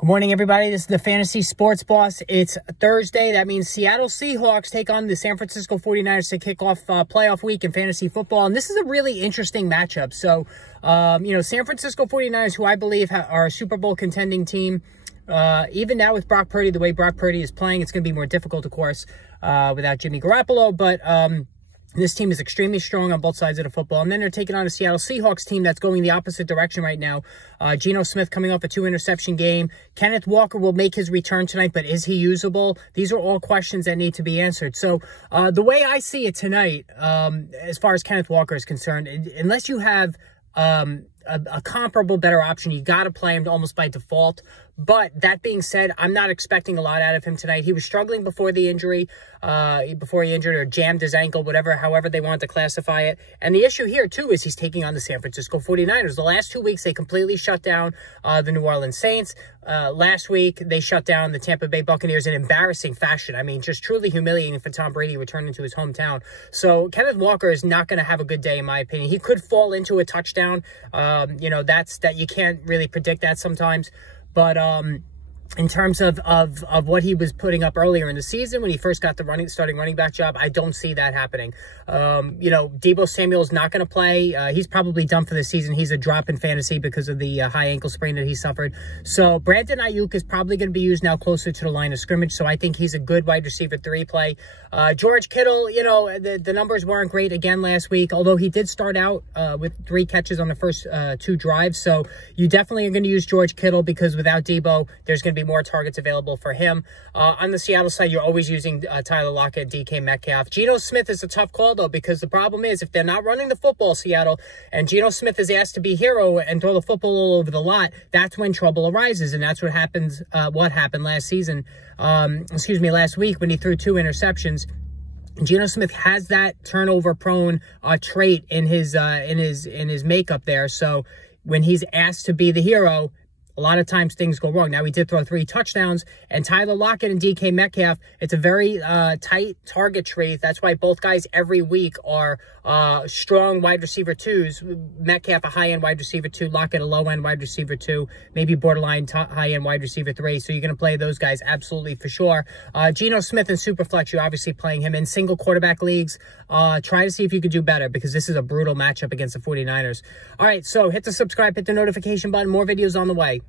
Good morning, everybody. This is the Fantasy Sports Boss. It's Thursday. That means Seattle Seahawks take on the San Francisco 49ers to kick off playoff week in fantasy football. And this is a really interesting matchup. So, San Francisco 49ers, who I believe are a Super Bowl contending team, even now with Brock Purdy, the way Brock Purdy is playing, it's going to be more difficult, of course, without Jimmy Garoppolo. But this team is extremely strong on both sides of the football. And then they're taking on a Seattle Seahawks team that's going the opposite direction right now. Geno Smith coming off a 2-interception game. Kenneth Walker will make his return tonight, but is he usable? These are all questions that need to be answered. So the way I see it tonight, as far as Kenneth Walker is concerned, unless you have a comparable, better option, you got to play him almost by default. But that being said, I'm not expecting a lot out of him tonight. He was struggling before the injury, before he injured or jammed his ankle, however they wanted to classify it. And the issue here, too, is he's taking on the San Francisco 49ers. The last 2 weeks, they completely shut down the New Orleans Saints. Last week, they shut down the Tampa Bay Buccaneers in embarrassing fashion. I mean, just truly humiliating for Tom Brady returning to his hometown. So Kenneth Walker is not going to have a good day, in my opinion. He could fall into a touchdown. That you can't really predict that sometimes. But in terms of what he was putting up earlier in the season when he first got the starting running back job, I don't see that happening. Deebo Samuel's not going to play. He's probably done for the season. He's a drop in fantasy because of the high ankle sprain that he suffered. So Brandon Ayuk is probably going to be used now closer to the line of scrimmage. So I think he's a good wide receiver 3 play. George Kittle, the numbers weren't great again last week, although he did start out with 3 catches on the first 2 drives. So you definitely are going to use George Kittle because without Deebo, there's going to be more targets available for him. On the Seattle side, you're always using Tyler Lockett, DK Metcalf. Geno Smith is a tough call, though, because the problem is if they're not running the football, Seattle, and Geno Smith is asked to be hero and throw the football all over the lot, that's when trouble arises, and that's what happens. What happened last season? Last week when he threw 2 interceptions. Geno Smith has that turnover-prone trait in his makeup there. So when he's asked to be the hero, a lot of times things go wrong. Now, he did throw 3 touchdowns, and Tyler Lockett and DK Metcalf, it's a very tight target tree. That's why both guys every week are strong wide receiver 2s. Metcalf, a high-end wide receiver 2. Lockett, a low-end wide receiver 2. Maybe borderline high-end wide receiver 3. So you're going to play those guys absolutely for sure. Geno Smith in Superflex, you're obviously playing him in single quarterback leagues. Try to see if you could do better because this is a brutal matchup against the 49ers. All right, so hit the subscribe, hit the notification button. More videos on the way.